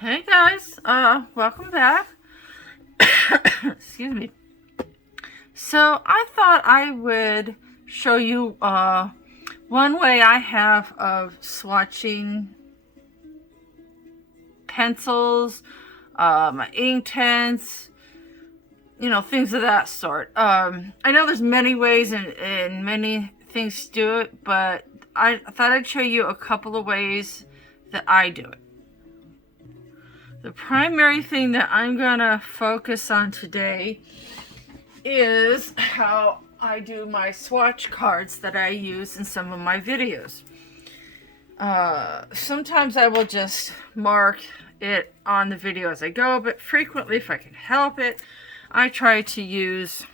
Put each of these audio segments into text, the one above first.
Hey guys, welcome back. Excuse me. So I thought I would show you one way I have of swatching pencils, my ink tints, things of that sort. I know there's many ways and many things to do it, but I thought I'd show you a couple of ways that I do it. The primary thing that I'm gonna focus on today is how I do my swatch cards that I use in some of my videos. Sometimes I will just mark it on the video as I go, but frequently, if I can help it, I try to use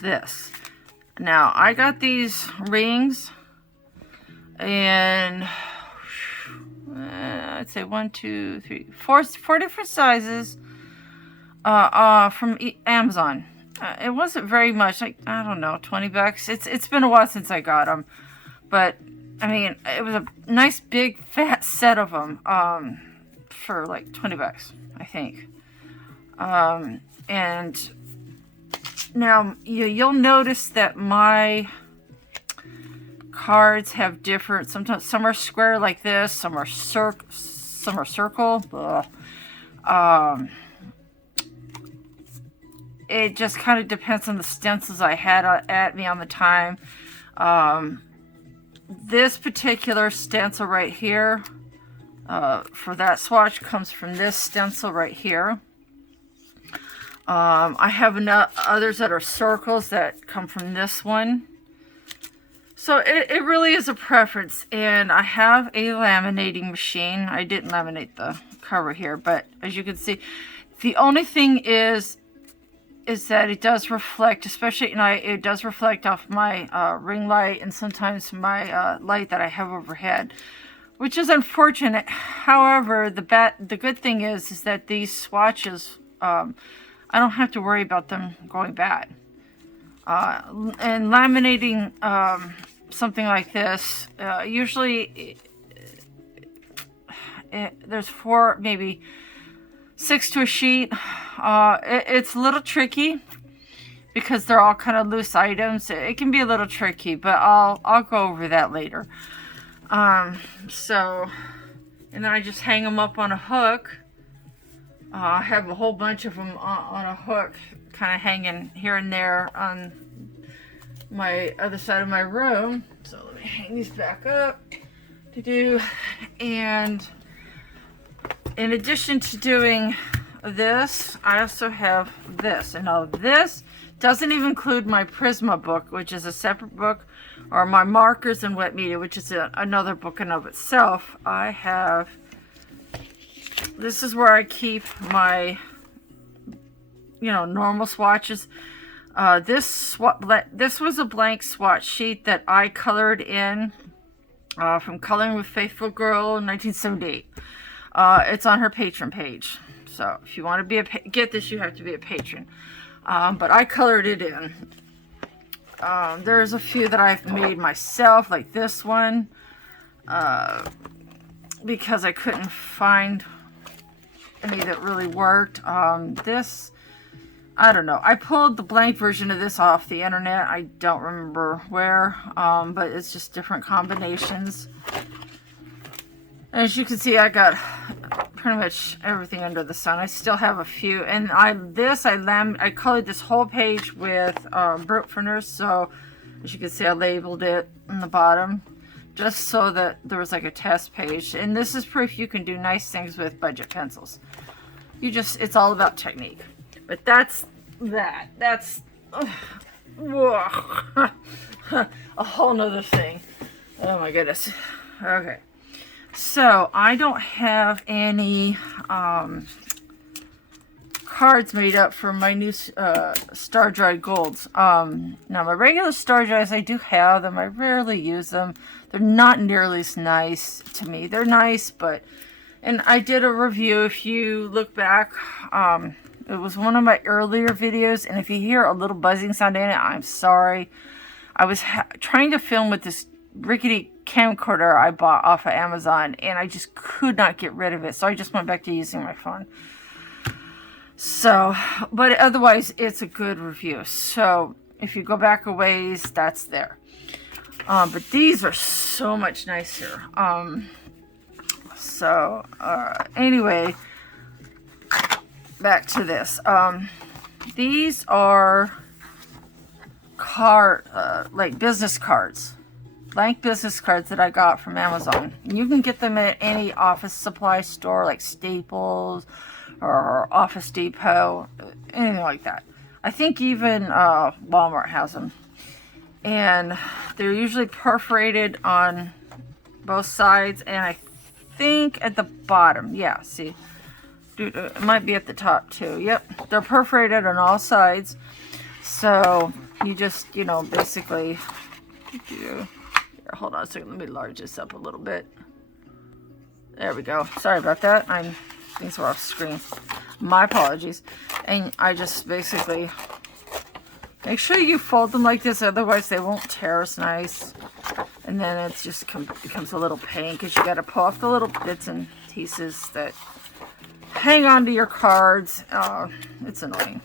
this. Now, I got these rings, and I'd say 1, 2, 3, 4 different sizes from Amazon. It wasn't very much, like, I don't know, 20 bucks. It's been a while since I got them, but I mean, it was a nice big fat set of them for like 20 bucks, I think. And now you'll notice that my cards have different, sometimes some are square like this, some are circle. It just kind of depends on the stencils I had at me on the time. This particular stencil right here for that swatch comes from this stencil right here. I have others that are circles that come from this one. So it really is a preference, and I have a laminating machine. I didn't laminate the cover here, but as you can see, the only thing is that it does reflect, especially at night, it does reflect off my ring light and sometimes my light that I have overhead, which is unfortunate. However, the good thing is that these swatches, I don't have to worry about them going bad. And laminating something like this, usually there's 4, maybe 6 to a sheet. It's a little tricky because they're all kind of loose items. It can be a little tricky, but I'll go over that later. So, and then I just hang them up on a hook. I have a whole bunch of them on a hook, kind of hanging here and there on my other side of my room. So let me hang these back up and in addition to doing this, I also have this, and now this doesn't even include my Prisma book, which is a separate book, or my markers and wet media, which is another book in of itself. I have, this is where I keep my normal swatches. This was a blank swatch sheet that I colored in from Coloring with Faithful Girl in 1978. It's on her Patreon page. So if you want to get this, you have to be a patron. But I colored it in. There's a few that I've made myself, like this one, because I couldn't find any that really worked. This, I don't know. I pulled the blank version of this off the internet. I don't remember where, but it's just different combinations. As you can see, I got pretty much everything under the sun. I still have a few, and I colored this whole page with burnt thinners. So as you can see, I labeled it on the bottom just so that there was like a test page. And this is proof you can do nice things with budget pencils. It's all about technique. But that's a whole nother thing. Oh my goodness. Okay. So I don't have any cards made up for my new Star Dried Golds. Now my regular Star Dries, I do have them. I rarely use them. They're not nearly as nice to me. They're nice, and I did a review. If you look back, it was one of my earlier videos, and if you hear a little buzzing sound in it, I'm sorry. I was trying to film with this rickety camcorder I bought off of Amazon, and I just could not get rid of it. So I just went back to using my phone. So, but otherwise, it's a good review. So if you go back a ways, that's there. But these are so much nicer. Anyway, back to this. These are like business cards. Blank business cards that I got from Amazon. You can get them at any office supply store like Staples or Office Depot, anything like that. I think even Walmart has them. And they're usually perforated on both sides, and I think at the bottom. Yeah, see? Dude, it might be at the top too. Yep, they're perforated on all sides. So you just, you know, basically... Here, hold on a second. Let me enlarge this up a little bit. There we go. Sorry about that. Things were off screen. My apologies. And I just basically make sure you fold them like this, otherwise they won't tear as nice. And then it just becomes a little pain because you got to pull off the little bits and pieces that hang on to your cards. It's annoying.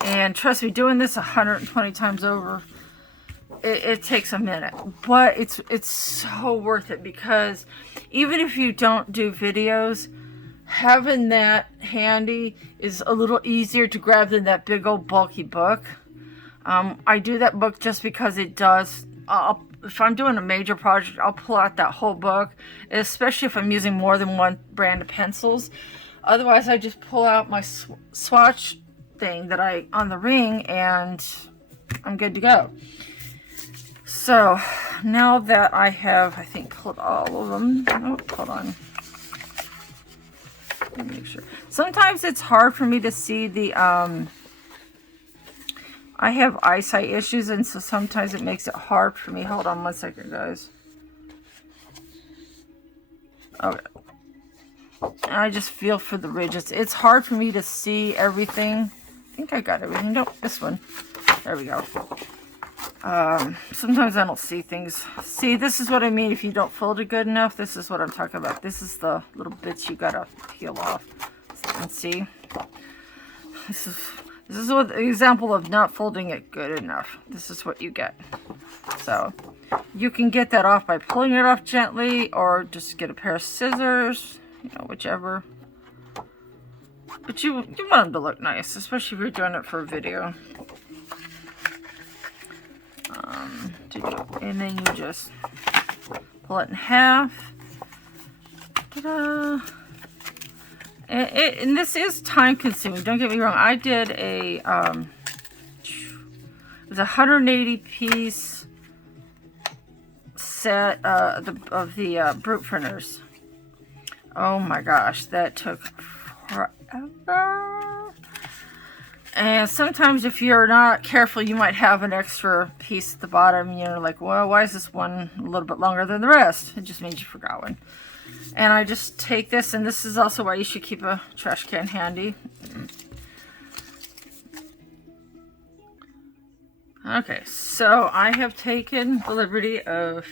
And trust me, doing this 120 times over, it takes a minute, but it's so worth it, because even if you don't do videos, having that handy is a little easier to grab than that big old bulky book. I do that book just because it does. If I'm doing a major project, I'll pull out that whole book, especially if I'm using more than one brand of pencils. Otherwise, I just pull out my swatch thing that on the ring, and I'm good to go. So now that I have, I think, pulled all of them. Oh, hold on. Let me make sure. Sometimes it's hard for me to see the, I have eyesight issues, and so sometimes it makes it hard for me. Hold on one second, guys. Okay. And I just feel for the ridges. It's hard for me to see everything. I think I got everything. Nope, this one. There we go. Sometimes I don't see things. See, this is what I mean. If you don't fold it good enough, this is what I'm talking about. This is the little bits you gotta peel off. And see, this is what the example of not folding it good enough. This is what you get. So you can get that off by pulling it off gently, or just get a pair of scissors. You know, whichever. But you want them to look nice, especially if you're doing it for a video. And then you just pull it in half. Ta-da! And this is time consuming, don't get me wrong. I did it was a 180 piece set of the brute printers. Oh my gosh, that took forever. And sometimes if you're not careful, you might have an extra piece at the bottom. You're like, well, why is this one a little bit longer than the rest? It just means you forgot one. And I just take this, and this is also why you should keep a trash can handy. Okay, so I have taken the liberty of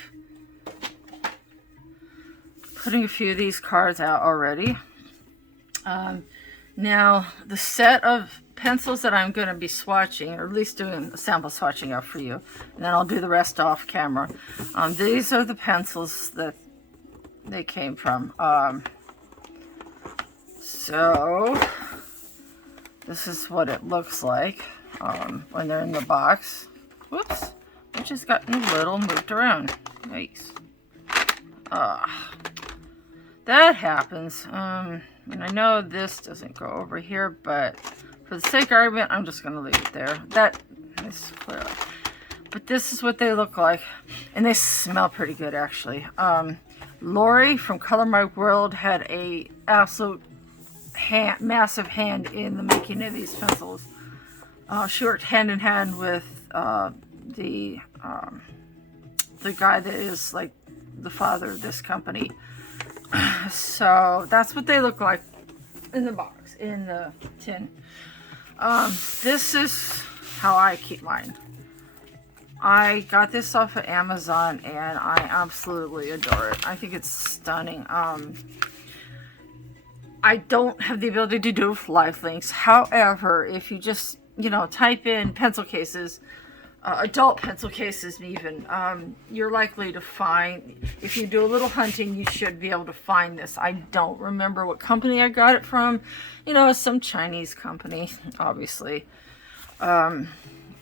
putting a few of these cards out already. Now, the set of pencils that I'm going to be swatching, or at least doing a sample swatching out for you, and then I'll do the rest off camera. These are the pencils that they came from. So this is what it looks like when they're in the box. Whoops, I just got a little moved around. Nice. That happens. And I know this doesn't go over here, but for the sake of argument, I'm just going to leave it there. That is clear. But this is what they look like. And they smell pretty good, actually. Lori from Color My World had a absolute massive hand in the making of these pencils. She worked hand in hand with the guy that is like the father of this company. So that's what they look like in the box, in the tin. This is how I keep mine. I got this off of Amazon and I absolutely adore it. I think it's stunning. I don't have the ability to do live links. However, if you just, you know, type in pencil cases, adult pencil cases even, you're likely to find, if you do a little hunting, you should be able to find this. I don't remember what company I got it from. You know, it's some Chinese company, obviously.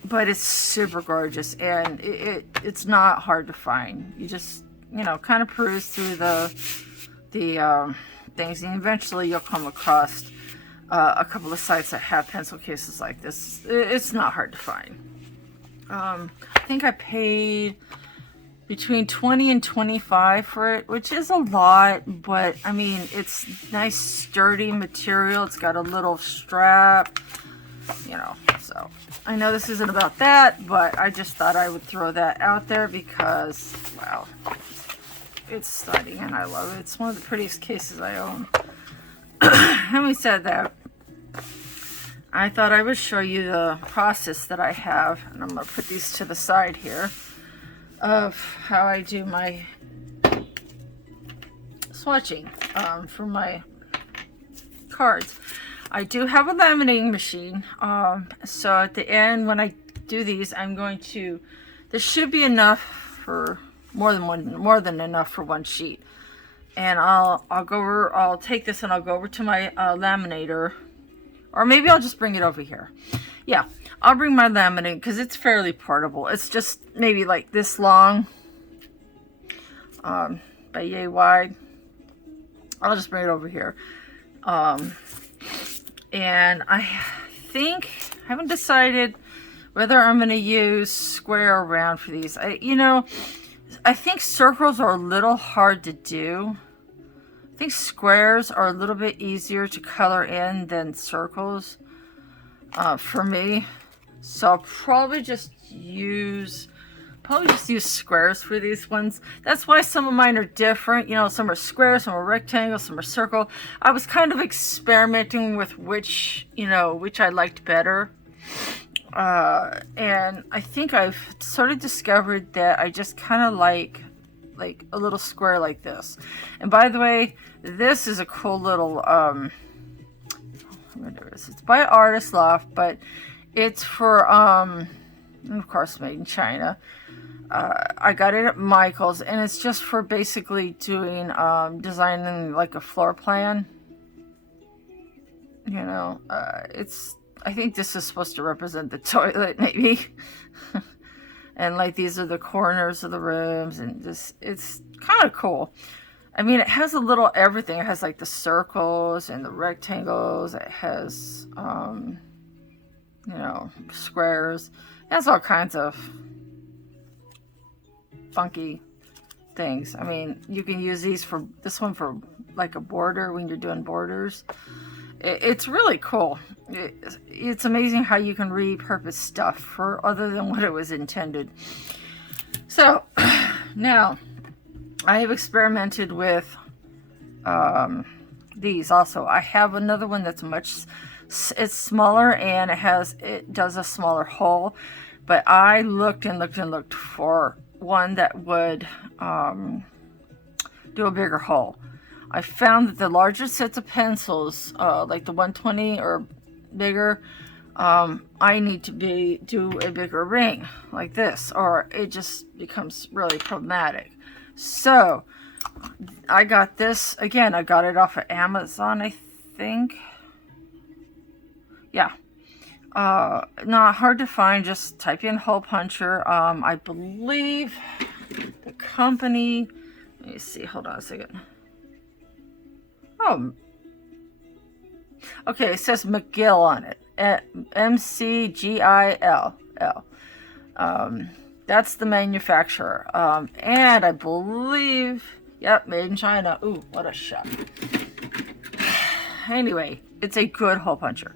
But it's super gorgeous, and it's not hard to find. You just, you know, kind of peruse through the things, and eventually you'll come across a couple of sites that have pencil cases like this. It's not hard to find. I think I paid between $20 and $25 for it, which is a lot, but I mean, it's nice sturdy material. It's got a little strap, you know, so I know this isn't about that, but I just thought I would throw that out there because, wow, it's stunning and I love it. It's one of the prettiest cases I own. Having said that, I thought I would show you the process that I have, and I'm going to put these to the side here, of how I do my swatching for my cards. I do have a laminating machine, so at the end when I do these, I'm going to, this should be enough for more than enough for one sheet. And I'll take this and I'll go over to my laminator, or maybe I'll just bring it over here. Yeah, I'll bring my laminator because it's fairly portable. It's just maybe like this long, by yay wide. I'll just bring it over here. And I think, I haven't decided whether I'm going to use square or round for these. You know, I think circles are a little hard to do. I think squares are a little bit easier to color in than circles for me. So I'll probably just use squares for these ones. That's why some of mine are different. You know, some are square, some are rectangle, some are circle. I was kind of experimenting with which I liked better. And I think I've sort of discovered that I just kind of like a little square like this. And by the way, this is a cool little, it's by Artist Loft, but it's for, of course, made in China. I got it at Michael's, and it's just for basically doing, designing like a floor plan. You know, I think this is supposed to represent the toilet, maybe. And like these are the corners of the rooms, and just, it's kind of cool. I mean, it has a little everything. It has like the circles and the rectangles. It has, you know, squares. It has all kinds of funky things. I mean, you can use this one for like a border when you're doing borders. It's really cool. It's amazing how you can repurpose stuff for other than what it was intended. So now I have experimented with these also. I have another one that's it's smaller, and it does a smaller hole, but I looked and looked and looked for one that would do a bigger hole. I found that the larger sets of pencils, like the 120 or bigger, I need to do a bigger ring like this, or it just becomes really problematic. So I got this again. I got it off of Amazon, I think. Yeah. Not hard to find. Just type in hole puncher. I believe the company, let me see, hold on a second. Oh, okay, it says McGill on it. McGill. That's the manufacturer. And I believe, yep, made in China. Ooh, what a shot. Anyway, it's a good hole puncher.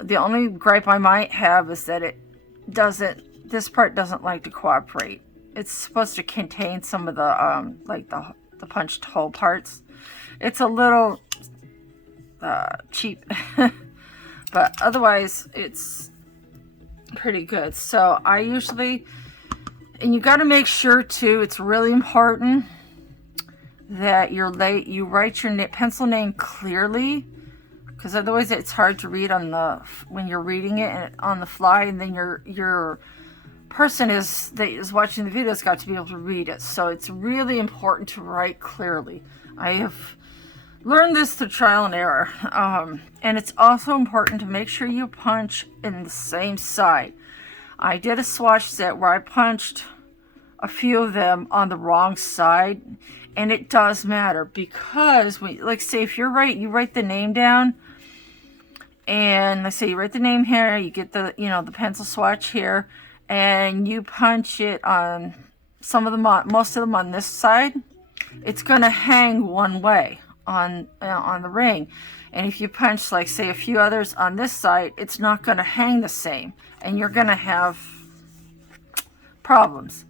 The only gripe I might have is that this part doesn't like to cooperate. It's supposed to contain some of the, like the punched hole parts. It's a little cheap, but otherwise it's pretty good. So I usually, and you got to make sure too, it's really important that you write your pencil name clearly, because otherwise it's hard to read on when you're reading it and on the fly, and then your person that is watching the video has got to be able to read it. So it's really important to write clearly. I have learned this through trial and error. And it's also important to make sure you punch in the same side. I did a swatch set where I punched a few of them on the wrong side, and it does matter, because like say if you write the name down, and let's say you write the name here, you get the the pencil swatch here, and you punch it on most of them on this side, it's going to hang one way on the ring. And if you punch, like say, a few others on this side, it's not going to hang the same, and you're going to have problems.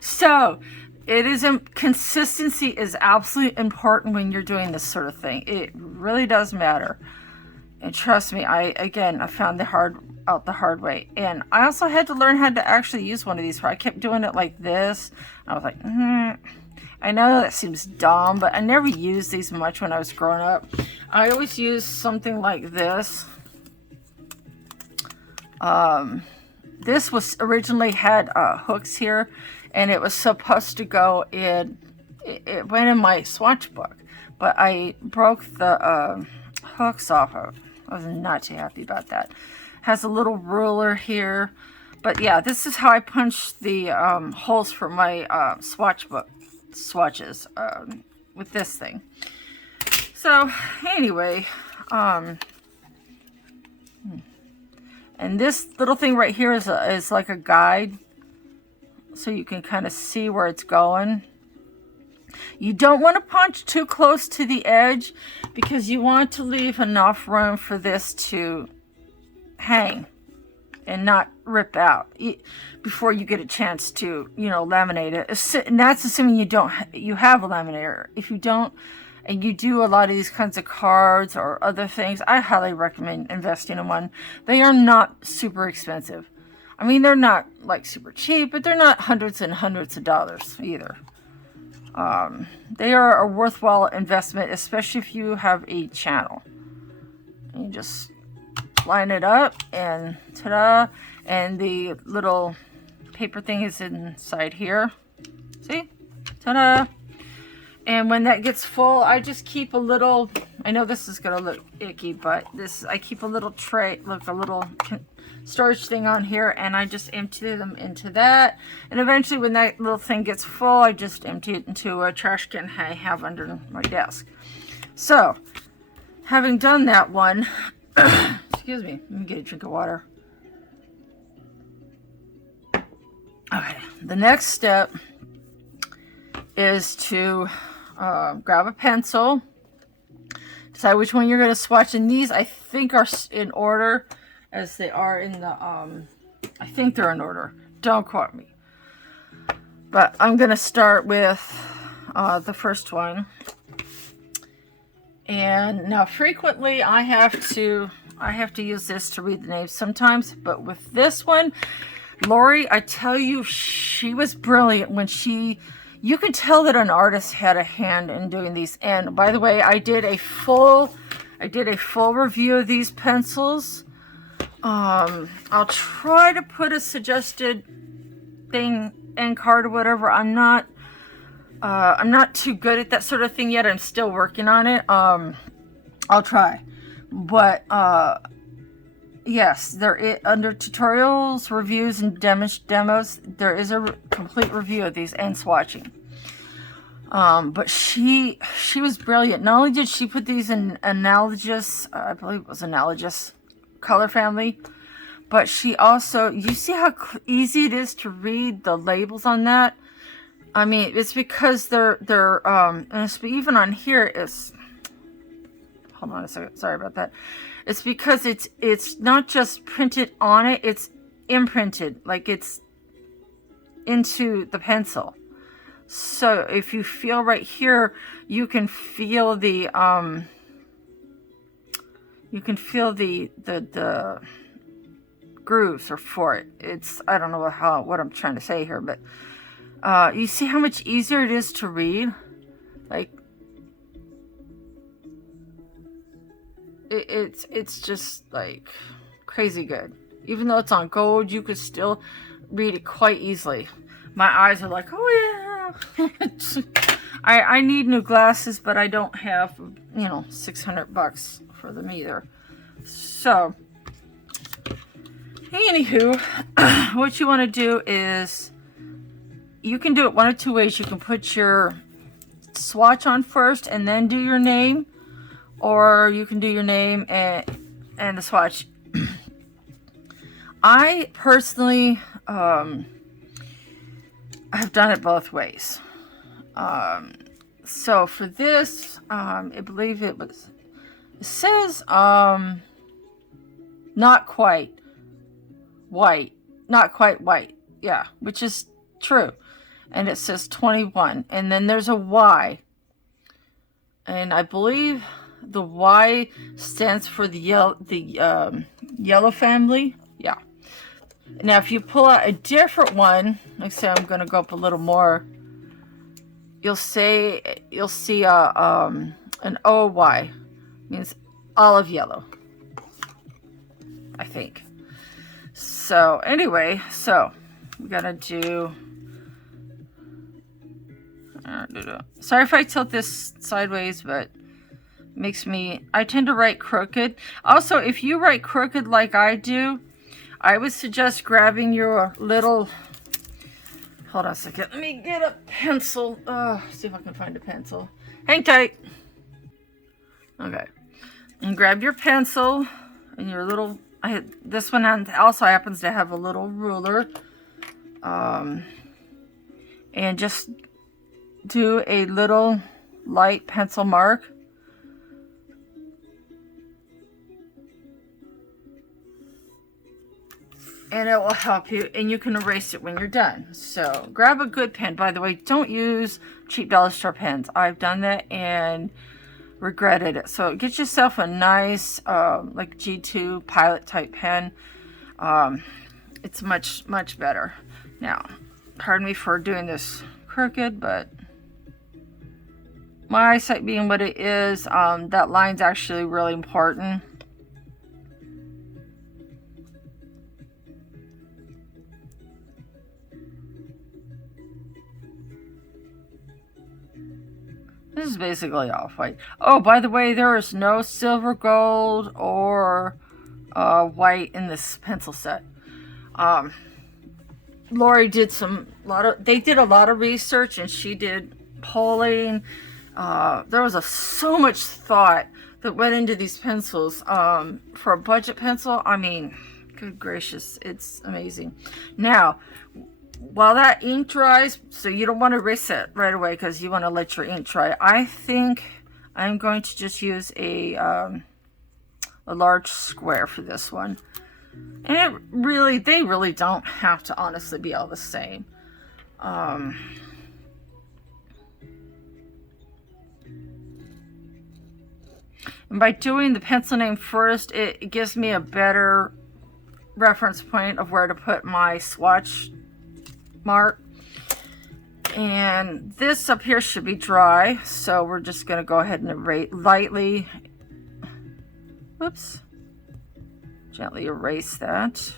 So consistency is absolutely important when you're doing this sort of thing. It really does matter. And trust me, I found out the hard way. And I also had to learn how to actually use one of these, where I kept doing it like this. I was like, I know that seems dumb, but I never used these much when I was growing up. I always used something like this. This was originally had hooks here, and it was supposed to go in, it went in my swatch book, but I broke the hooks off of. I was not too happy about that. Has a little ruler here, but yeah, this is how I punch the holes for my swatches with this thing. So anyway, and this little thing right here is like a guide, so you can kind of see where it's going. You don't want to punch too close to the edge, because you want to leave enough room for this to hang and not rip out before you get a chance to, laminate it. And that's assuming you have a laminator. If you don't, and you do a lot of these kinds of cards or other things, I highly recommend investing in one. They are not super expensive. I mean, they're not like super cheap, but they're not hundreds and hundreds of dollars either. They are a worthwhile investment, especially if you have a channel. You just line it up, and ta-da! And the little paper thing is inside here. See? Ta-da! And when that gets full, I just keep a little, I know this is going to look icky, but I keep a little tray, look, a little storage thing on here, and I just empty them into that. And eventually when that little thing gets full, I just empty it into a trash can I have under my desk. So, having done that one, excuse me, let me get a drink of water. Okay, the next step is to grab a pencil, decide which one you're going to swatch, and these I think are in order as they are in the, I think they're in order, don't quote me, but I'm going to start with the first one. And now frequently I have to use this to read the names sometimes, but with this one, Lori, I tell you, she was brilliant when you could tell that an artist had a hand in doing these. And by the way, I did a full review of these pencils. I'll try to put a suggested thing end card or whatever. I'm not too good at that sort of thing yet. I'm still working on it. I'll try. But yes, under tutorials, reviews, and demos, there is a complete review of these and swatching. But she was brilliant. Not only did she put these in analogous, I believe it was analogous color family, but she also, you see how easy it is to read the labels on that? I mean, it's because they're and it's, even on here, it's, hold on a second, sorry about that. It's because it's not just printed on it, it's imprinted, like it's into the pencil. So if you feel right here, you can feel the grooves are for it. It's, I don't know what I'm trying to say here, but you see how much easier it is to read? Like, it's just like crazy good. Even though it's on gold, you could still read it quite easily. My eyes are like, oh yeah. I need new glasses, but I don't have, you know, $600 for them either. So, anywho, what you want to do is, you can do it one of two ways. You can put your swatch on first and then do your name, or you can do your name and the swatch. I personally have done it both ways. So for this, I believe it says not quite white, yeah, which is true. And it says 21, and then there's a Y, and I believe the Y stands for the yellow family. Yeah. Now if you pull out a different one, like say I'm going to go up a little more, you'll see an OY, means olive yellow, I think. So anyway, so we're gonna do, sorry if I tilt this sideways, but makes me, I tend to write crooked. Also, if you write crooked like I do, I would suggest grabbing your little, hold on a second, let me get a pencil. See if I can find a pencil. Hang tight. Okay. And grab your pencil and your little, this one also happens to have a little ruler. And just do a little light pencil mark. And it will help you, and you can erase it when you're done. So grab a good pen. By the way, don't use cheap dollar store pens. I've done that and regretted it. So get yourself a nice like G2 Pilot type pen. It's much better. Now, pardon me for doing this crooked, but my eyesight being what it is, that line's actually really important. This is basically off-white. Oh, by the way, there is no silver, gold, or white in this pencil set. Lori did they did a lot of research, and she did polling. There was so much thought that went into these pencils. For a budget pencil, I mean, good gracious, it's amazing. Now, while that ink dries, so you don't want to erase it right away because you want to let your ink dry. I think I'm going to just use a large square for this one. And they really don't have to honestly be all the same. And by doing the pencil name first, it gives me a better reference point of where to put my swatch mark. And this up here should be dry, so we're just going to go ahead and lightly, whoops, gently erase that.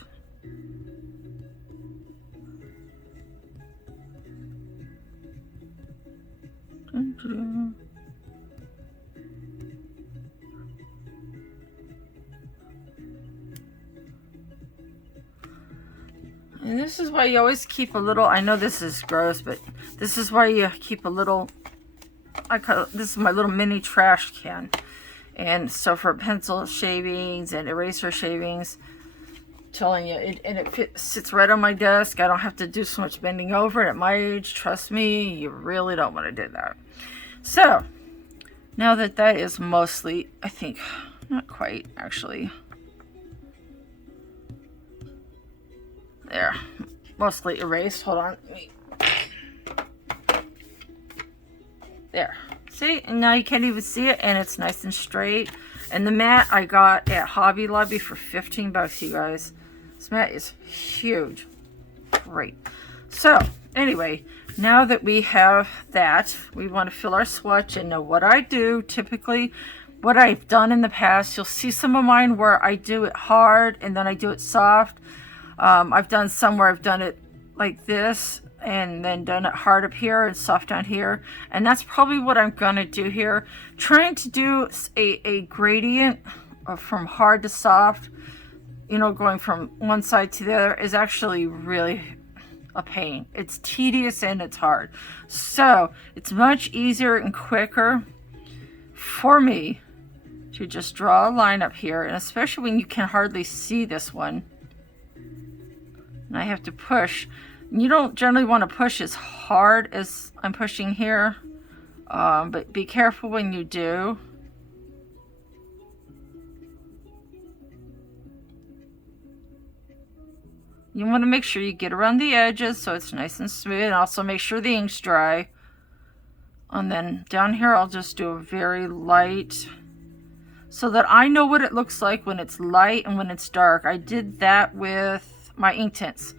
And this is why you always keep a little, I know this is gross, but this is why you keep a little, this is my little mini trash can. And so for pencil shavings and eraser shavings, I'm telling you, it sits right on my desk. I don't have to do so much bending over it at my age. Trust me, you really don't want to do that. So, now that is mostly, I think, not quite actually, there, mostly erased. Hold on. There. See? And now you can't even see it, and it's nice and straight. And the mat I got at Hobby Lobby for 15 bucks, you guys. This mat is huge. Great. So anyway, now that we have that, we want to fill our swatch. And now what I do typically, what I've done in the past, you'll see some of mine where I do it hard and then I do it soft. I've done some where I've done it like this and then done it hard up here and soft down here. And that's probably what I'm going to do here. Trying to do a gradient from hard to soft, you know, going from one side to the other is actually really a pain. It's tedious and it's hard. So it's much easier and quicker for me to just draw a line up here, and especially when you can hardly see this one. And I have to push. You don't generally want to push as hard as I'm pushing here, but be careful when you do. You want to make sure you get around the edges so it's nice and smooth, and also make sure the ink's dry. And then down here I'll just do a very light, so that I know what it looks like when it's light and when it's dark. I did that with my ink tints.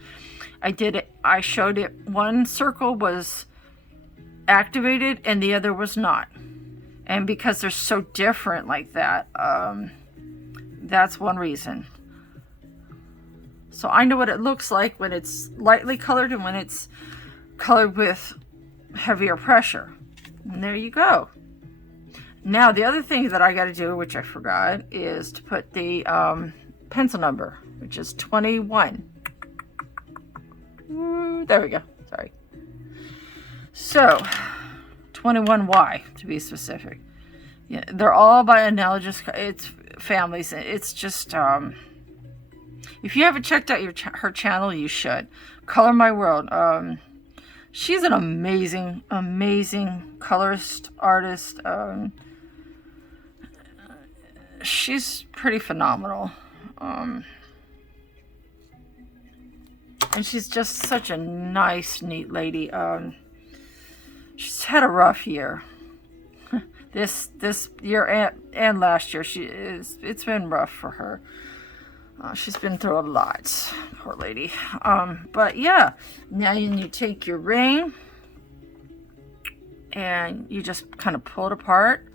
I did it, I showed it, one circle was activated and the other was not. And because they're so different like that, that's one reason. So I know what it looks like when it's lightly colored and when it's colored with heavier pressure. And there you go. Now the other thing that I got to do, which I forgot, is to put the pencil number, which is 21. There we go. Sorry. So 21Y to be specific. Yeah, they're all by analogous. It's families. It's just if you haven't checked out her channel, you should. Color My World. She's an amazing colorist, artist. She's pretty phenomenal. And she's just such a nice, neat lady. She's had a rough year. this year and last year, it's been rough for her. She's been through a lot, poor lady. But yeah, now you take your ring and you just kind of pull it apart.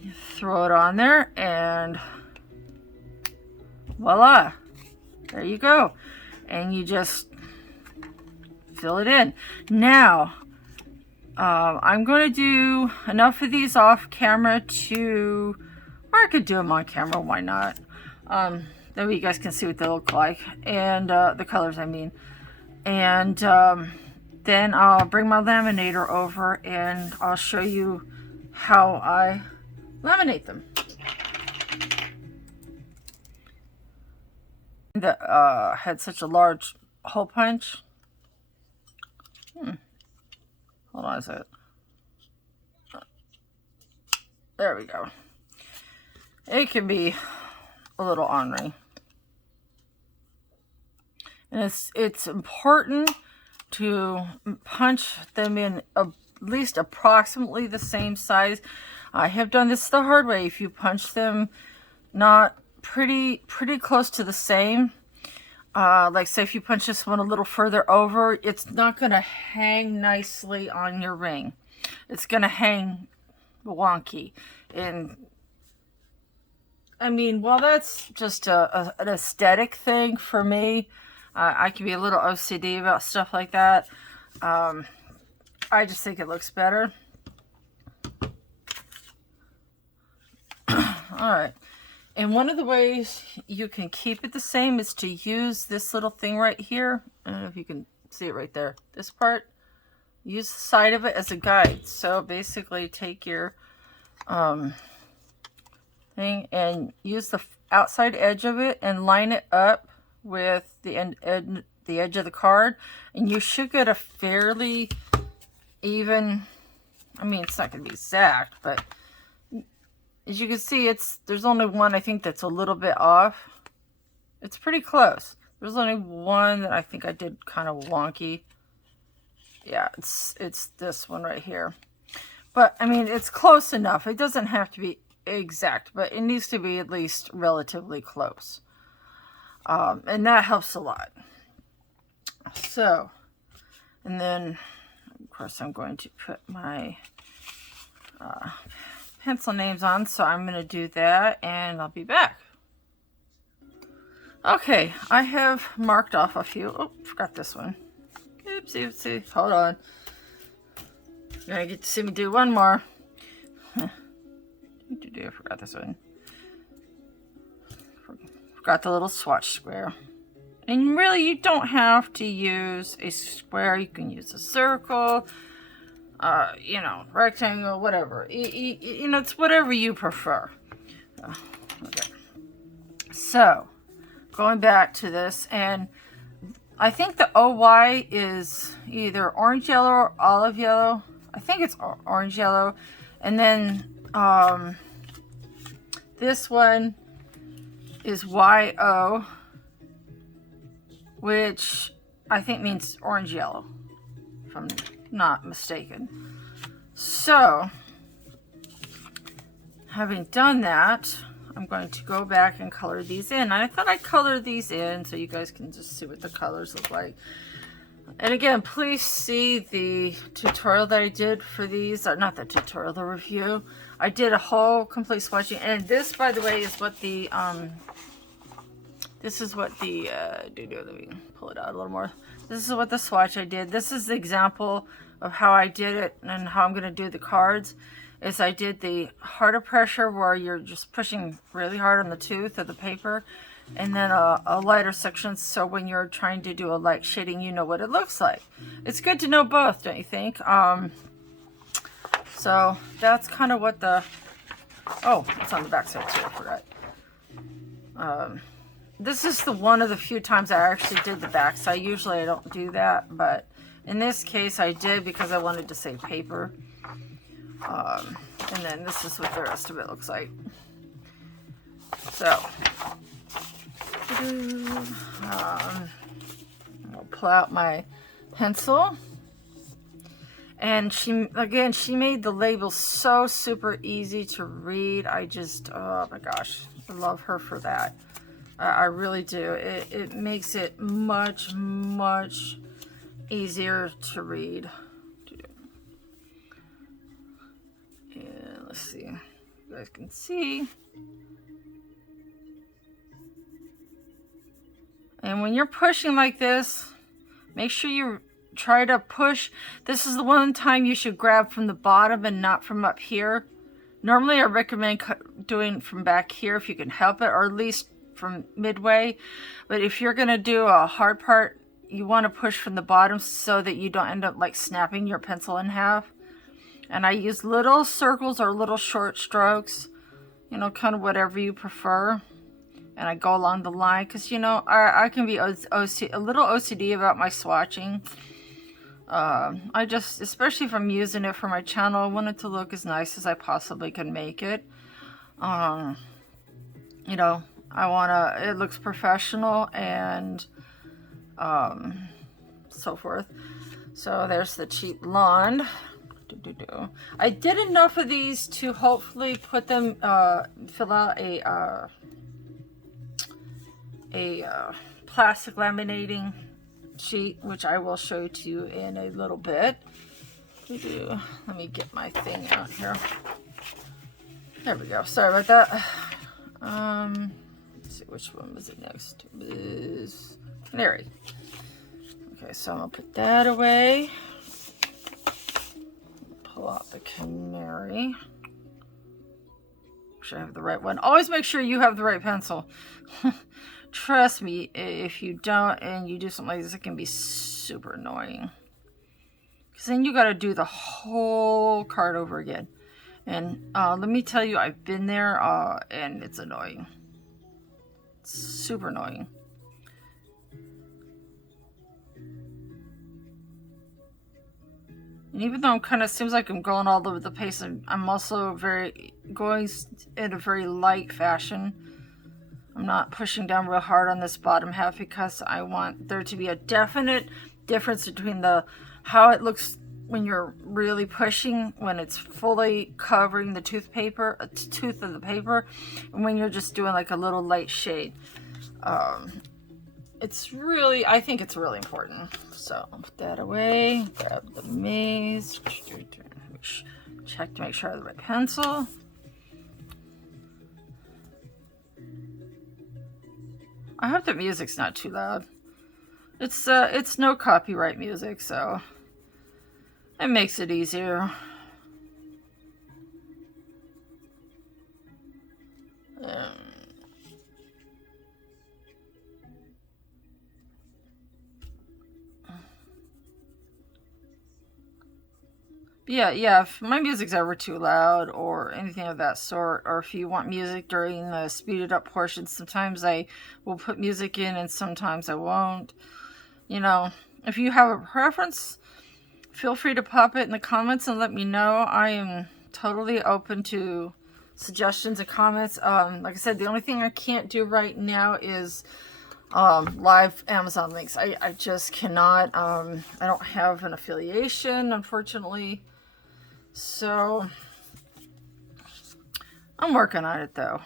You throw it on there and voila, there you go. And you just fill it in. Now, I'm going to do enough of these off camera to, or I could do them on camera, why not? That way you guys can see what they look like, and the colors, I mean. And then I'll bring my laminator over and I'll show you how I laminate them. That had such a large hole punch. Hold on a second. There we go. It can be a little ornery. And it's important to punch them in at least approximately the same size. I have done this the hard way. If you punch them not pretty close to the same, like say if you punch this one a little further over, it's not going to hang nicely on your ring. It's going to hang wonky. And I mean, well, that's just an aesthetic thing for me. I can be a little OCD about stuff like that. I just think it looks better. Alright. And one of the ways you can keep it the same is to use this little thing right here. I don't know if you can see it right there. This part. Use the side of it as a guide. So basically take your thing and use the outside edge of it and line it up with the edge of the card, and you should get a fairly even, I mean, it's not going to be exact, but as you can see, there's only one I think that's a little bit off. It's pretty close. There's only one that I think I did kind of wonky. Yeah, it's this one right here. But I mean, it's close enough. It doesn't have to be exact, but it needs to be at least relatively close. And that helps a lot. So, and then, of course, I'm going to put my pencil names on, so I'm going to do that, and I'll be back. Okay, I have marked off a few. Oh, forgot this one. Oopsie, oopsie. Hold on. You're going to get to see me do one more. I forgot this one. Forgot the little swatch square. And really, you don't have to use a square. You can use a circle, you know, rectangle, whatever. You know, it's whatever you prefer. Okay. So, going back to this, and I think the OY is either orange yellow or olive yellow. I think it's orange yellow. And then this one is YO, which I think means orange yellow, if I'm not mistaken. So, having done that, I'm going to go back and color these in. I thought I'd color these in so you guys can just see what the colors look like. And again, please see the tutorial that I did for these. Not the tutorial, the review. I did a whole complete swatching. And this, by the way, is what the, this is what the, let me pull it out a little more. This is what the swatch I did. This is the example of how I did it and how I'm going to do the cards. Is I did the harder pressure where you're just pushing really hard on the tooth of the paper, and then a lighter section, so when you're trying to do a light shading, you know what it looks like. It's good to know both, don't you think? So that's kind of what the, oh, it's on the back side too, I forgot. This is the one of the few times I actually did the back side. Usually I don't do that, but in this case I did because I wanted to save paper. And then this is what the rest of it looks like. So, I'll pull out my pencil. And she made the label so super easy to read. I just, oh my gosh, I love her for that. I really do. It makes it much, much easier to read. Let's see, you guys can see. And when you're pushing like this, make sure you try to push. This is the one time you should grab from the bottom and not from up here. Normally I recommend doing from back here if you can help it, or at least from midway. But if you're going to do a hard part, you want to push from the bottom so that you don't end up like snapping your pencil in half. And I use little circles or little short strokes, you know, kind of whatever you prefer. And I go along the line because, you know, I can be a little OCD about my swatching. I just, especially if I'm using it for my channel, I want it to look as nice as I possibly can make it. You know, it looks professional and so forth. So there's the cheap blonde. I did enough of these to hopefully put them, fill out a plastic laminating sheet, which I will show to you in a little bit. Let me get my thing out here. There we go. Sorry about that. Let's see, which one was it next? Canary. Okay, so I'm gonna put that away. Pull out the canary. Make sure I have the right one. Always make sure you have the right pencil. Trust me, if you don't and you do something like this, it can be super annoying. Because then you got to do the whole card over again. And let me tell you, I've been there and it's annoying. It's super annoying. And even though I'm kind of, seems like I'm going all over the place, I'm also going in a very light fashion. I'm not pushing down real hard on this bottom half because I want there to be a definite difference between how it looks when you're really pushing, when it's fully covering the tooth of the paper, and when you're just doing like a little light shade. it's really, I think it's really important. So I'll put that away, grab the maze, check to make sure I have the right pencil. I hope the music's not too loud. It's no copyright music, so it makes it easier. Yeah, if my music's ever too loud or anything of that sort, or if you want music during the speeded up portions, sometimes I will put music in and sometimes I won't. You know, if you have a preference, feel free to pop it in the comments and let me know. I am totally open to suggestions and comments. Like I said, the only thing I can't do right now is live Amazon links. I just cannot. I don't have an affiliation, unfortunately. So I'm working on it though.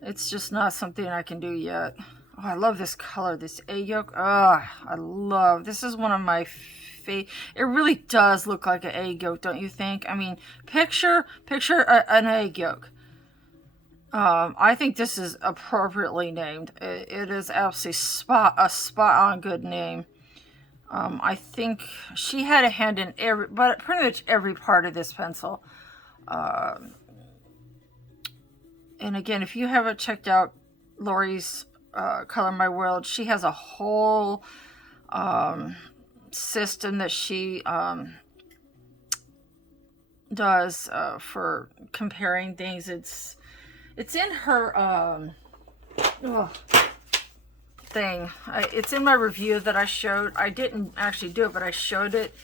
It's just not something I can do yet. Oh, I love this color, this egg yolk. Oh, I love, this is one of my favorite. It really does look like an egg yolk, don't you think? I mean, picture an egg yolk. I think this is appropriately named. It is absolutely a spot on good name. I think she had a hand in pretty much every part of this pencil. And again, if you haven't checked out Lori's Color My World, she has a whole system that she does for comparing things. It's in her thing. It's in my review that I showed. I didn't actually do it, but I showed it.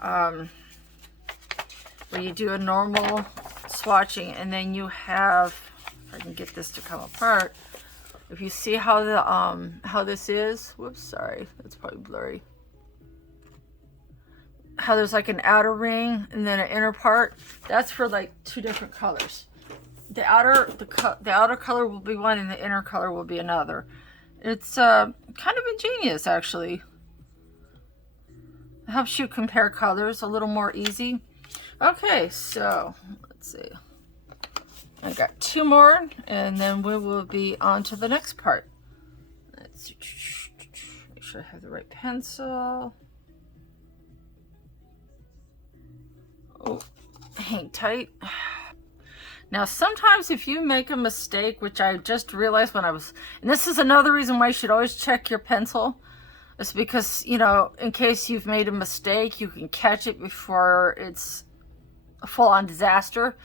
Where you do a normal swatching, and then you have, if I can get this to come apart, if you see how the how this is, whoops, sorry, that's probably blurry. How there's like an outer ring and then an inner part. That's for like two different colors. The outer color will be one, and the inner color will be another. It's kind of ingenious, actually. It helps you compare colors a little more easy. Okay, so let's see. I got two more, and then we will be on to the next part. Let's make sure I have the right pencil. Oh, hang tight. Now, sometimes if you make a mistake, which I just realized when I was, and this is another reason why you should always check your pencil, is because, you know, in case you've made a mistake, you can catch it before it's a full-on disaster.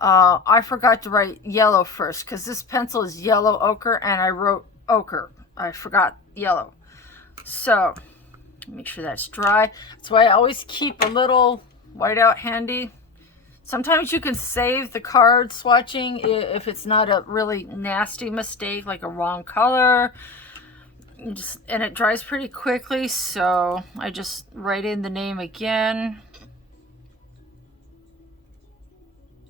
I forgot to write yellow first, because this pencil is yellow ochre, and I wrote ochre. I forgot yellow. So, make sure that's dry. That's why I always keep a little whiteout handy. Sometimes you can save the card swatching if it's not a really nasty mistake, like a wrong color. And it dries pretty quickly, so I just write in the name again.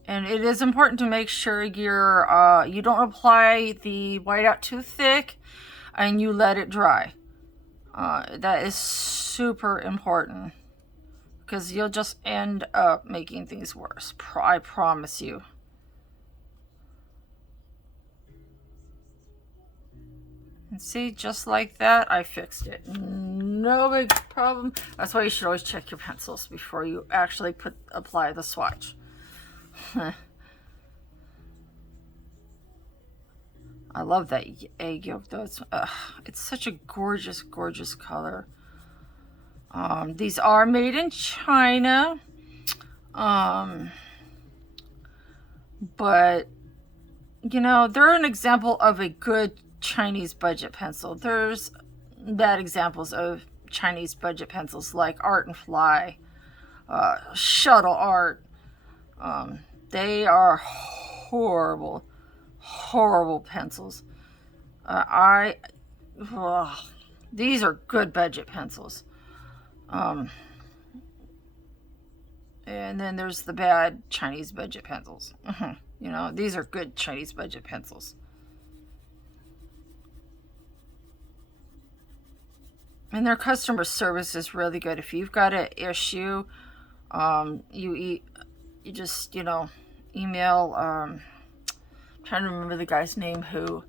And it is important to make sure you don't apply the whiteout too thick, and you let it dry. That is super important, because you'll just end up making things worse. I promise you. And see, just like that, I fixed it. No big problem. That's why you should always check your pencils before you actually apply the swatch. I love that egg yolk, though. It's such a gorgeous, gorgeous color. These are made in China, but you know, they're an example of a good Chinese budget pencil. There's bad examples of Chinese budget pencils like Art and Fly, Shuttle Art. They are horrible, horrible pencils. These are good budget pencils. And then there's the bad Chinese budget pencils. You know, these are good Chinese budget pencils. And their customer service is really good. If you've got an issue, you just, you know, email, I'm trying to remember the guy's name who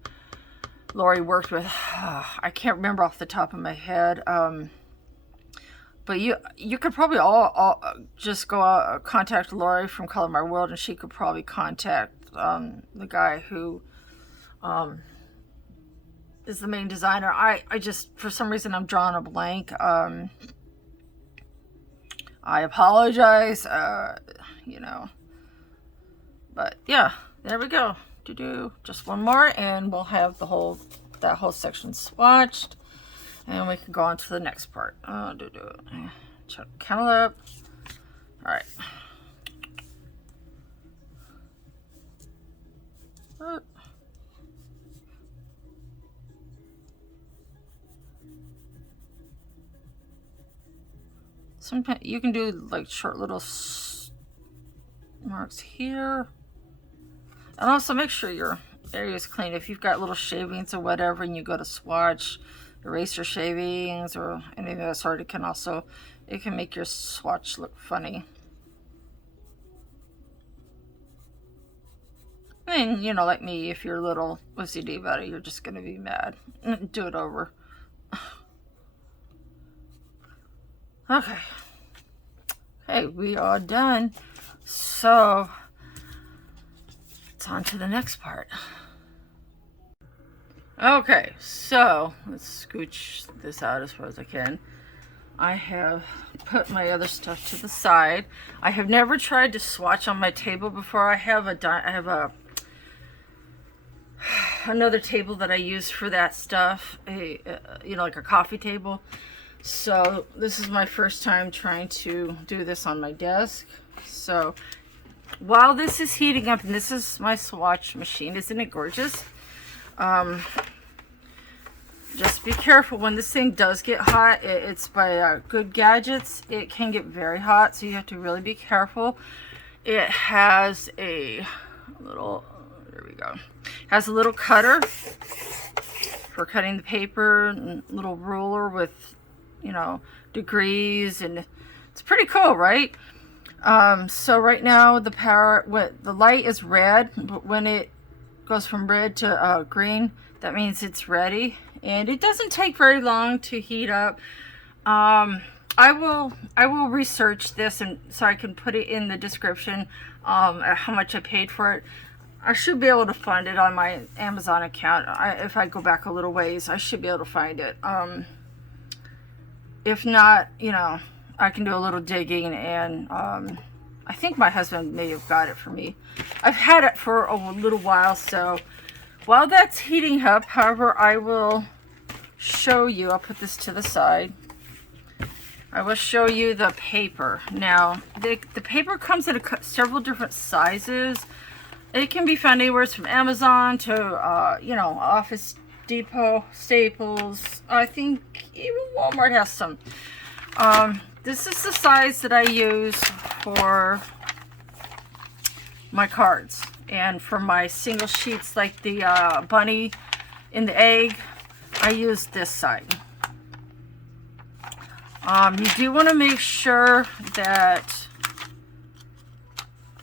Lori worked with. I can't remember off the top of my head. But you could probably all just go out, contact Lori from Color My World, and she could probably contact the guy who is the main designer. I just, for some reason, I'm drawing a blank. I apologize, you know. But yeah, there we go. Just one more, and we'll have that whole section swatched, and we can go on to the next part. Check count up. All right. Sometimes you can do like short little marks here. And also make sure your area is clean. If you've got little shavings or whatever, and you go to swatch, eraser shavings or anything of that sort, it can make your swatch look funny. I mean, you know, like me, if you're a little OCD about it, you're just going to be mad. Do it over. Okay. Okay, we are done. So, it's on to the next part. Okay, so let's scooch this out as far as I can. I have put my other stuff to the side. I have never tried to swatch on my table before. I have another table that I use for that stuff, you know, like a coffee table. So this is my first time trying to do this on my desk. So while this is heating up, and this is my swatch machine, isn't it gorgeous? Just be careful when this thing does get hot. It's by Good Gadgets. It can get very hot, so you have to really be careful. It has a little, there we go. It has a little cutter for cutting the paper, and a little ruler with, you know, degrees, and it's pretty cool, right? So right now the light is red, but when it goes from red to green, that means it's ready, and it doesn't take very long to heat up. I will research this, and so I can put it in the description how much I paid for it. I should be able to find it on my Amazon account. If I go back a little ways, I should be able to find it. If not, you know, I can do a little digging, and I think my husband may have got it for me. I've had it for a little while, so while that's heating up, however, I will show you, I'll put this to the side. I will show you the paper. Now, the paper comes in several different sizes. It can be found anywhere from Amazon to, you know, Office Depot, Staples. I think even Walmart has some. This is the size that I use for my cards. And for my single sheets, like the bunny in the egg, I use this side. You do want to make sure that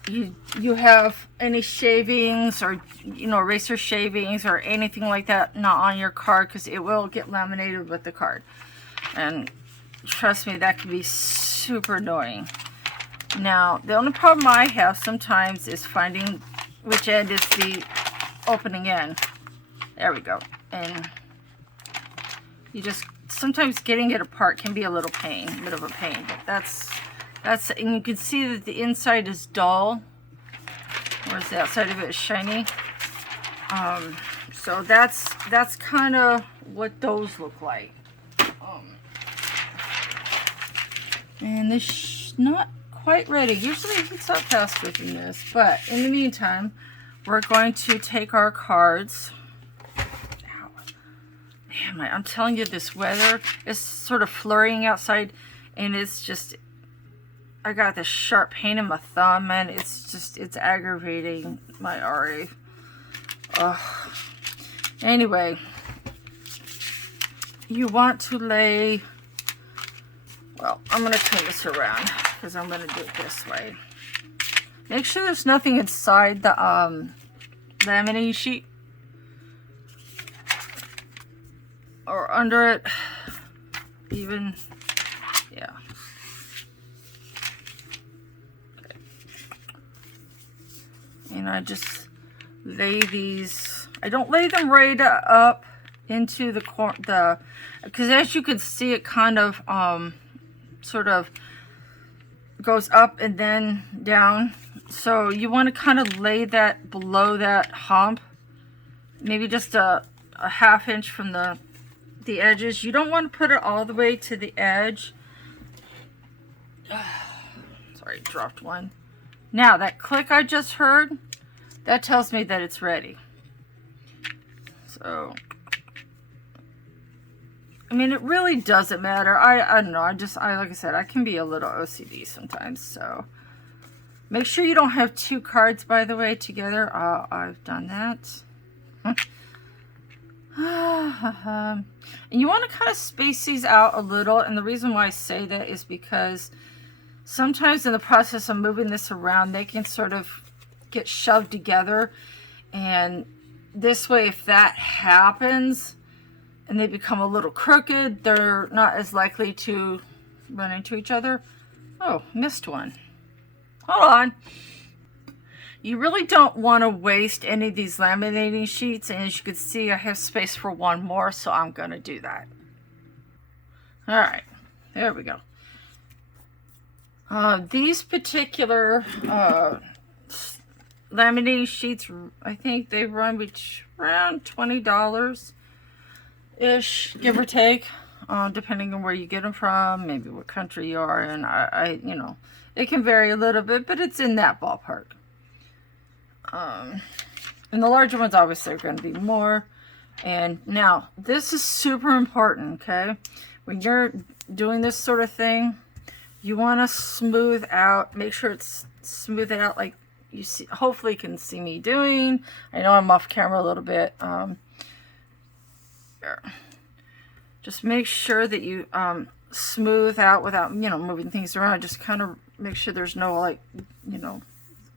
you have any shavings or, you know, eraser shavings or anything like that not on your card, because it will get laminated with the card. And trust me, that can be super annoying. Now, the only problem I have sometimes is finding which end is the opening end. There we go. And you just, sometimes getting it apart can be a little pain, a bit of a pain. But that's, and you can see that the inside is dull, whereas the outside of it is shiny. So that's kind of what those look like. And this not quite ready. Usually it heats up faster than this, but in the meantime, we're going to take our cards. Ow. Man, I'm telling you, this weather is sort of flurrying outside, and it's just, I got this sharp pain in my thumb, and it's aggravating my RA. Ugh. Anyway, you want to lay, well, I'm going to turn this around because I'm going to do it this way. Make sure there's nothing inside the laminating sheet or under it, even, yeah. Okay. And I just lay these, I don't lay them right up into the because as you can see, it kind of sort of goes up and then down. So you want to kind of lay that below that hump, maybe just a ½ inch from the edges. You don't want to put it all the way to the edge. Sorry, dropped one. Now that click I just heard, that tells me that it's ready. So I mean, it really doesn't matter. I don't know. I like I said, I can be a little OCD sometimes. So make sure you don't have two cards, by the way, together. I've done that. And you want to kind of space these out a little. And the reason why I say that is because sometimes in the process of moving this around, they can sort of get shoved together. And this way, if that happens and they become a little crooked, they're not as likely to run into each other. Oh, missed one. Hold on. You really don't want to waste any of these laminating sheets, and as you can see, I have space for one more, so I'm going to do that. All right, there we go. These particular laminating sheets, I think they run around $20 ish, give or take, depending on where you get them from, maybe what country you are in. I you know, it can vary a little bit, but it's in that ballpark. And the larger ones obviously are going to be more. And now this is super important, okay? When you're doing this sort of thing, you want to smooth out, make sure it's smooth it out like you see, hopefully you can see me doing. I know I'm off camera a little bit. Just make sure that you smooth out without, you know, moving things around. Just kind of make sure there's no, like, you know,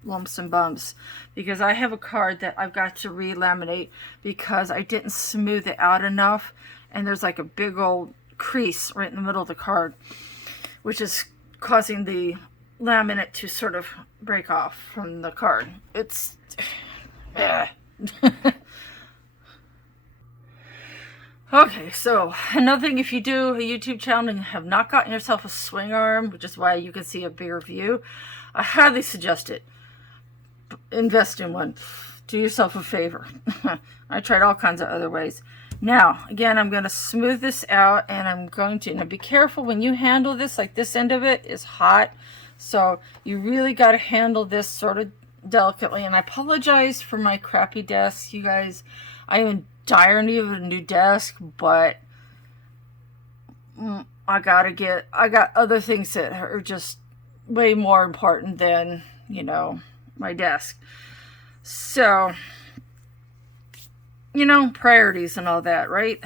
lumps and bumps, because I have a card that I've got to re-laminate because I didn't smooth it out enough, and there's like a big old crease right in the middle of the card, which is causing the laminate to sort of break off from the card. It's okay, so another thing, if you do a YouTube channel and you have not gotten yourself a swing arm, which is why you can see a bigger view, I highly suggest it. Invest in one. Do yourself a favor. I tried all kinds of other ways. Now, again, I'm going to smooth this out, and I'm going to, now be careful when you handle this, like this end of it is hot, so you really got to handle this sort of delicately. And I apologize for my crappy desk, you guys. I am in dire need of a new desk, but I got other things that are just way more important than, you know, my desk. So, you know, priorities and all that, right?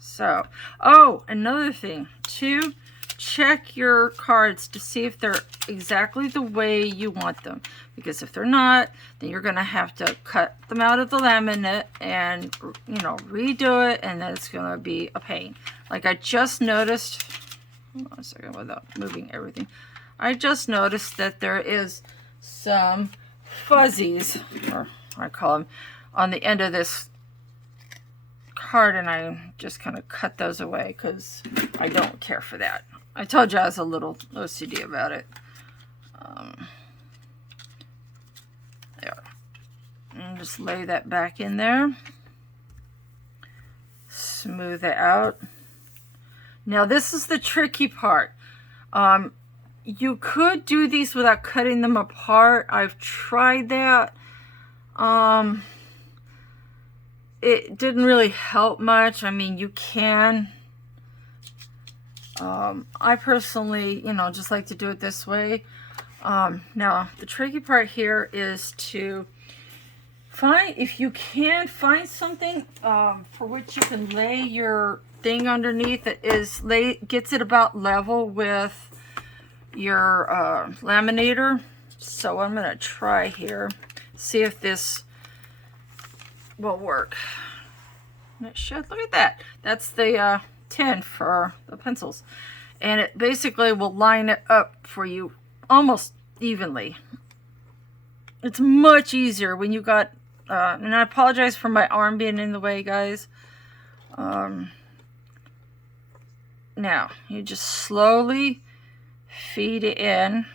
So, oh, another thing too, check your cards to see if they're exactly the way you want them, because if they're not, then you're gonna have to cut them out of the laminate and, you know, redo it, and then it's gonna be a pain. Like I just noticed, hold on a second without moving everything, I just noticed that there is some fuzzies, or I call them, on the end of this card, and I just kind of cut those away because I don't care for that. I told you I was a little OCD about it. There. And just lay that back in there. Smooth it out. Now this is the tricky part. You could do these without cutting them apart. I've tried that. It didn't really help much. I mean, you can. I personally, you know, just like to do it this way. Now, the tricky part here is to find, if you can, find something for which you can lay your thing underneath that is gets it about level with your laminator. So I'm going to try here, see if this will work. It should. Look at that. That's the tin for the pencils. And it basically will line it up for you almost evenly. It's much easier when you got, and I apologize for my arm being in the way, guys. Now, you just slowly feed it in.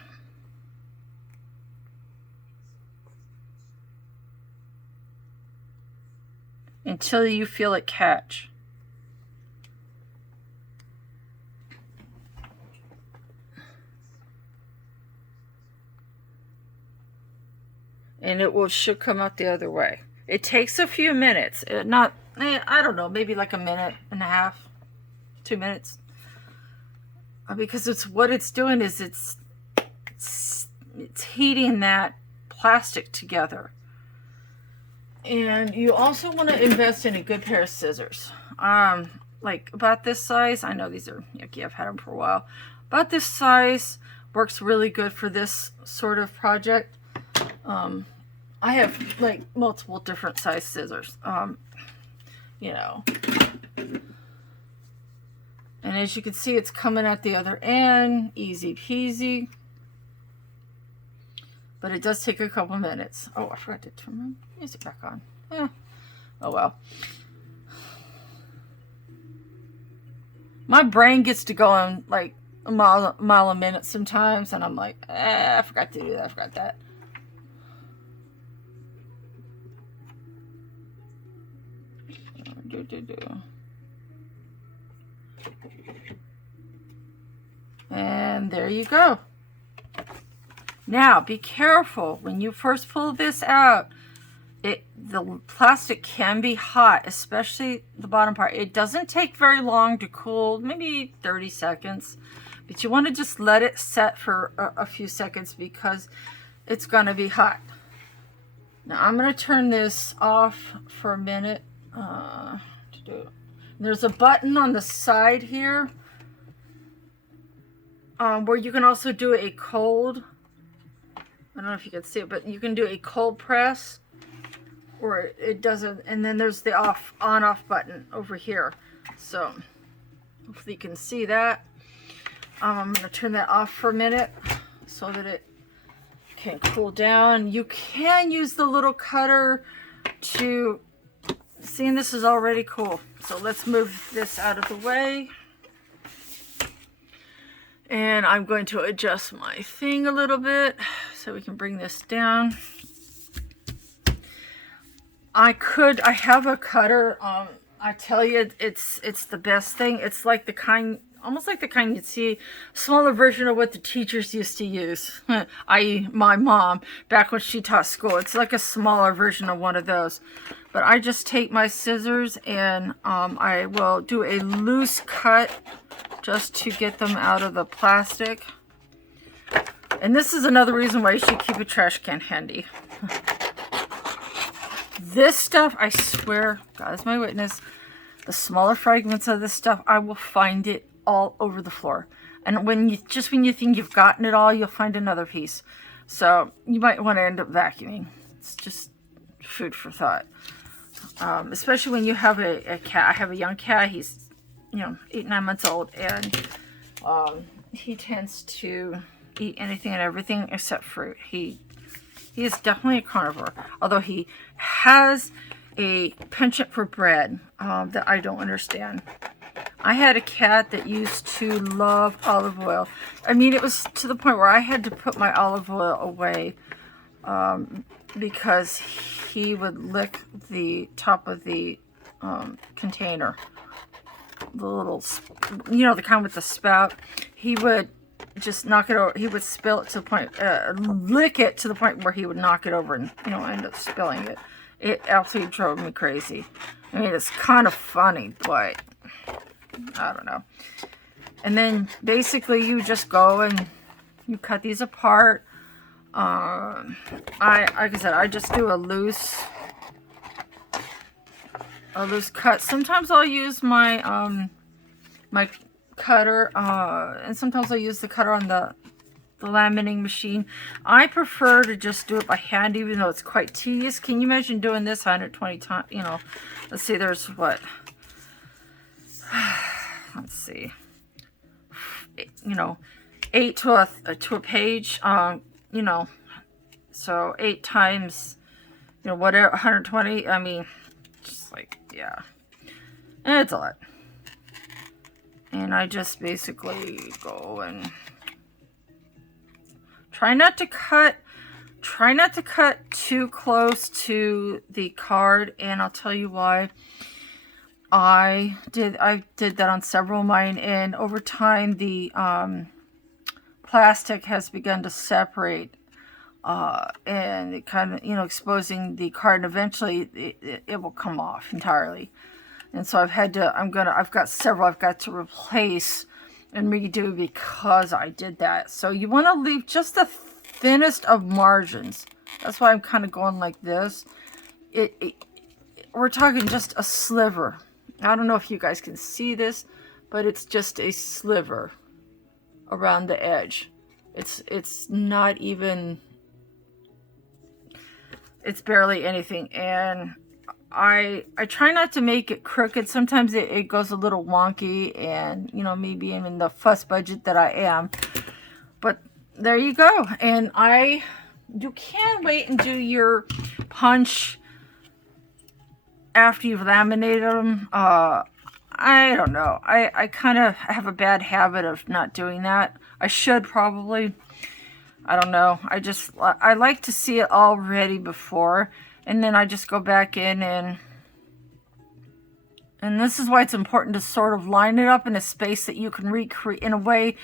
Until you feel it catch. And it should come out the other way. It takes a few minutes. I don't know, maybe like a minute and a half, 2 minutes. Because it's what it's doing is it's heating that plastic together. And you also want to invest in a good pair of scissors. Like about this size. I know these are yucky. I've had them for a while. About this size works really good for this sort of project. I have like multiple different size scissors. You know. And as you can see, it's coming at the other end. Easy peasy. But it does take a couple minutes. Oh, I forgot to turn my music back on. Yeah. Oh, well. My brain gets to going like a mile a minute sometimes. And I'm like, I forgot to do that. I forgot that. And there you go. Now, be careful when you first pull this out. The plastic can be hot, especially the bottom part. It doesn't take very long to cool, maybe 30 seconds. But you want to just let it set for a few seconds because it's going to be hot. Now, I'm going to turn this off for a minute to do it. There's a button on the side here where you can also do a cold. I don't know if you can see it, but you can do a cold press, or it doesn't. And then there's the on-off button over here. So hopefully you can see that. I'm going to turn that off for a minute so that it can cool down. You can use the little cutter to, seeing this is already cool. So let's move this out of the way. And I'm going to adjust my thing a little bit so we can bring this down. I have a cutter. I tell you, it's the best thing. It's like the kind, almost like the kind you'd see, a smaller version of what the teachers used to use, i.e. my mom, back when she taught school. It's like a smaller version of one of those. But I just take my scissors and I will do a loose cut just to get them out of the plastic. And this is another reason why you should keep a trash can handy. This stuff, I swear, God is my witness, the smaller fragments of this stuff, I will find it all over the floor. And when you think you've gotten it all, you'll find another piece. So you might want to end up vacuuming. It's just food for thought. Especially when you have a cat. I have a young cat. He's 8, 9 months old, and he tends to eat anything and everything except fruit. He is definitely a carnivore, although he has a penchant for bread that I don't understand. I had a cat that used to love olive oil. I mean, it was to the point where I had to put my olive oil away because he would lick the top of the container. The little, the kind with the spout. He would just knock it over. He would spill it to the point, lick it to the point where he would knock it over and, end up spilling it. It absolutely drove me crazy. I mean, it's kind of funny, but I don't know. And then basically you just go and you cut these apart. Like I said, I just do a loose a loose cut. Sometimes I'll use my my cutter, and sometimes I'll use the cutter on the laminating machine. I prefer to just do it by hand, even though it's quite tedious. Can you imagine doing this 120 times? You know, let's see, there's what? Let's see. You know, 8 to a page. You know, so 8 times, you know, whatever, 120. I mean, just like, yeah, and it's a lot. And I just basically go and try not to cut too close to the card, and I'll tell you why. I did that on several of mine, and over time the plastic has begun to separate, and it kind of, you know, exposing the card, and eventually it will come off entirely. And so I've got several I've got to replace and redo because I did that. So you want to leave just the thinnest of margins. That's why I'm kind of going like this. We're talking just a sliver. I don't know if you guys can see this, but it's just a sliver around the edge. It's not even, it's barely anything. And I try not to make it crooked. Sometimes it goes a little wonky, and, you know, maybe in the fuss budget that I am. But there you go. And you can wait and do your punch after you've laminated them. I don't know. I kind of have a bad habit of not doing that. I should probably. I don't know. I like to see it all ready before, and then I just go back in and this is why it's important to sort of line it up in a space that you can recreate, in a way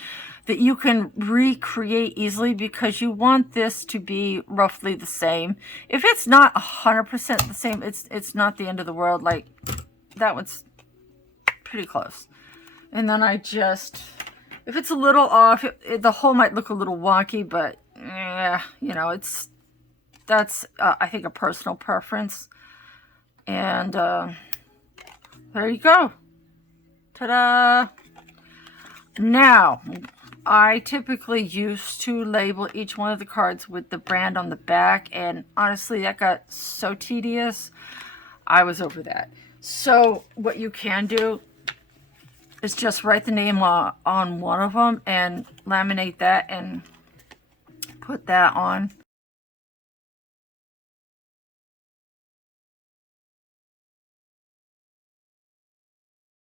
that you can recreate easily, because you want this to be roughly the same. If it's not 100% the same, it's not the end of the world. Like, that one's pretty close. And then I just, if it's a little off, the hole might look a little wonky, but yeah, you know, that's I think a personal preference. And there you go. Ta-da! Now, I typically used to label each one of the cards with the brand on the back, and honestly, that got so tedious. I was over that. So what you can do is just write the name on one of them and laminate that and put that on.